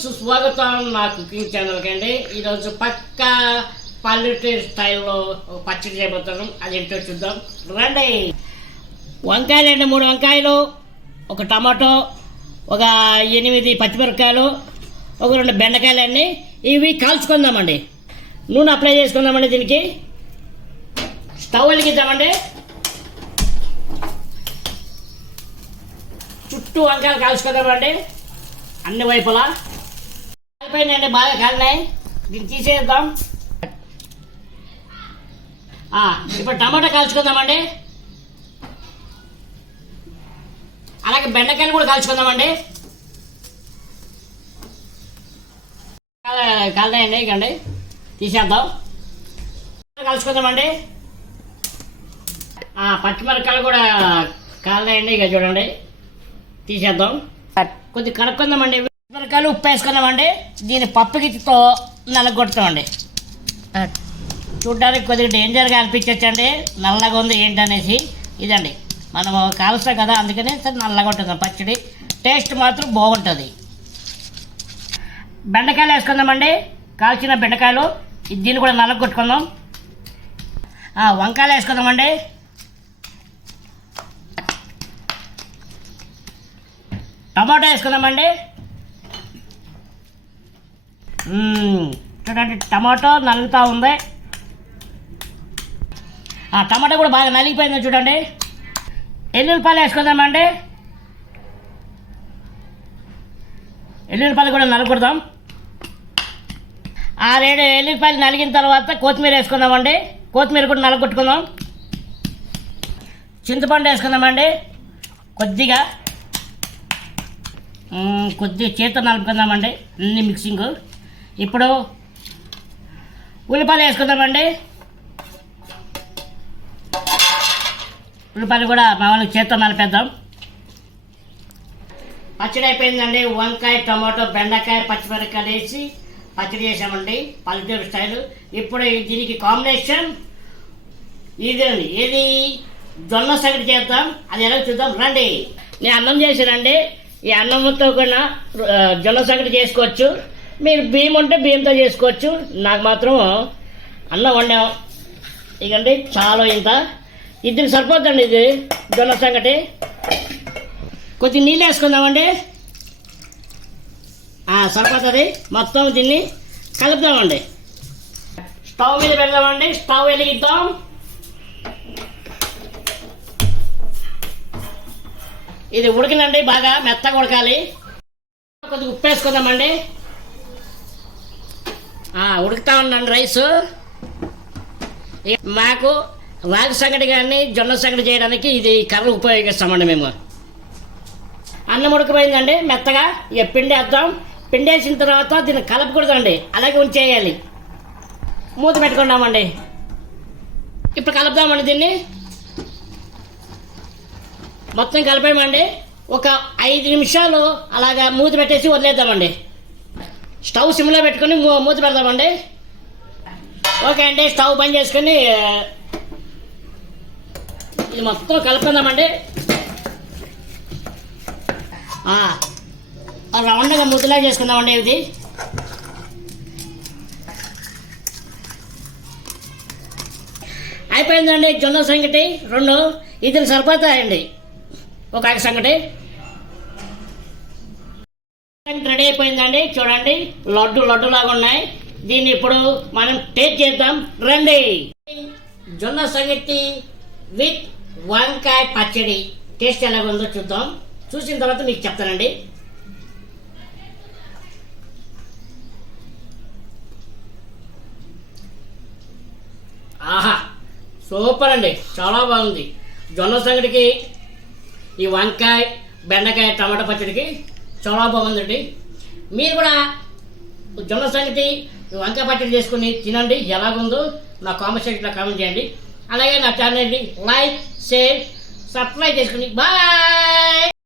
సుస్వాగతం నా కుకింగ్ ఛానల్కి అండి. ఈరోజు పక్కా పల్లెటూరు స్టైల్లో పచ్చడి చేయబోతున్నాం. అది ఏంటో చూద్దాం రండి. వంకాయలు అండి, 3 వంకాయలు, ఒక టమాటో, ఒక 8 పచ్చిమిరపకాయలు, ఒక 2 బెండకాయలు అండి. ఇవి కాల్చుకుందామండి. నూనె అప్లై చేసుకుందామండి. దీనికి స్టవ్ వెలిగిద్దామండి. చుట్టూ వంకాయలు కాల్చుకుందామండి. అన్ని వైపులా కాలిపోయినాయండి, బాగా కాలినాయి. దీన్ని తీసేద్దాం. ఇప్పుడు టమాటా కాల్చుకుందామండి. అలాగే బెండకాయలు కూడా కాల్చుకుందామండి. కాలినాయండి, ఇకండి తీసేద్దాం. కాల్చుకుందామండి. పచ్చిమిరపకాయలు కూడా కాలినాయండి, ఇక చూడండి తీసేద్దాం. కొద్దిగా కడుక్కుందామండి. మిరపకాయలు ఉప్పు వేసుకుందామండి. దీన్ని పప్పుగితో నల్లగొడతామండి. చూడ్డానికి కొద్దిగా డేంజర్గా అనిపించచ్చండి, నల్లగా ఉంది ఏంటనేసి. ఇదండి మనం కాలుస్తాం కదా, అందుకని నల్లగా ఉంటుంది పచ్చడి. టేస్ట్ మాత్రం బాగుంటుంది. బెండకాయలు వేసుకుందామండి. కాల్చిన బెండకాయలు, దీన్ని కూడా నల్లగొట్టుకుందాం. వంకాయలు వేసుకుందామండి. టమాటో వేసుకుందామండి. చూడండి టమాటో నలుగుతూ ఉంది. టమాటో కూడా బాగా నలిగిపోయింది చూడండి. ఎల్లుల్లిపాయలు వేసుకుందామండి. ఎల్లుల్లిపాయలు కూడా నలుగుదాం. 6-7 ఎల్లుల్లిపాయలు నలిగిన తర్వాత కొత్తిమీర వేసుకుందామండి. కొత్తిమీర కూడా నలగొట్టుకుందాం. చింతపండు వేసుకుందామండి. కొద్దిగా చేతితో నలుపుకుందామండి, అన్ని మిక్సింగ్. ఇప్పుడు ఉల్లిపాయలు వేసుకుందామండి. ఉల్లిపాయలు కూడా మామూలుగా చేతితో నలిపేద్దాం. పచ్చడి అయిపోయిందండి. వంకాయ, టమాటో, బెండకాయ, పచ్చిమిరపకాయలు వేసి పచ్చడి చేసామండి, పల్లెటూరు స్టైల్. ఇప్పుడు దీనికి కాంబినేషన్ ఇదండి. ఏది జొన్న సంగటి చేద్దాం. అది ఎలా చూద్దాం రండి. నేను అన్నం చేశానండి. ఈ అన్నంతో కూడా జొన్న సంగటి చేసుకోవచ్చు. మీరు బియ్యం ఉంటే బియ్యంతో చేసుకోవచ్చు. నాకు మాత్రం అన్నం వండాం. ఇకండి చాలా ఇంత ఇది సరిపోద్దండి. ఇది జొన్న సంగటి. కొద్దిగా నీళ్ళు వేసుకుందామండి. సరిపోతుంది. మొత్తం దీన్ని కలుపుదామండి. స్టవ్ మీద పెడదామండి. స్టవ్ వెలిగిద్దాం. ఇది ఉడికినండి, బాగా మెత్తగా ఉడకాలి. కొద్దిగా ఉప్పు వేసుకుందామండి. ఉడుకుతా ఉండండి రైస్. మాకు రాగి సంగటి కానీ జొన్న సంగటి చేయడానికి ఇది కర్ర ఉపయోగిస్తామండి మేము. అన్నం ఉడికిపోయిందండి మెత్తగా. ఇక పిండి వేద్దాం. పిండి వేసిన తర్వాత దీన్ని కలపకూడదండి, అలాగే ఉంచేయాలి. మూత పెట్టుకున్నామండి. ఇప్పుడు కలుపుదామండి. దీన్ని మొత్తం కలిపామండి. ఒక 5 నిమిషాలు అలాగా మూత పెట్టేసి వదిలేద్దామండి. స్టవ్ సిమ్లో పెట్టుకొని మూత పెడదామండి. ఓకే అండి, స్టవ్ బంద్ చేసుకొని ఇది మొత్తం కలుపుకుందామండి. రౌండ్గా ముద్దలా చేసుకుందామండి. ఇది అయిపోయిందండి. జొన్న సంగటి 2 ఇద్దరు సరిపోతాయండి. ఒక ఆకు సంగటి రెడీ అయిపోయిందండి. చూడండి లడ్డు లాగా ఉన్నాయి. దీన్ని ఇప్పుడు మనం టేస్ట్ చేద్దాం రండి. జొన్న సంగటి విత్ వంకాయ పచ్చడి టేస్ట్ ఎలాగుందో చూద్దాం. చూసిన తర్వాత మీకు చెప్తానండి. ఆహా, సూపర్ అండి, చాలా బాగుంది. జొన్న సంగటికి ఈ వంకాయ, బెండకాయ, టమాటా పచ్చడికి చాలా బాగుందండి. మీరు కూడా జొన్న సంగటి, వంకాయ పచ్చడి చేసుకుని తినండి. ఎలాగుందో నా కామెంట్ సెక్షన్లో కామెంట్ చేయండి. అలాగే నా ఛానల్ని లైక్, షేర్, సబ్స్క్రైబ్ చేసుకుని బాయ్.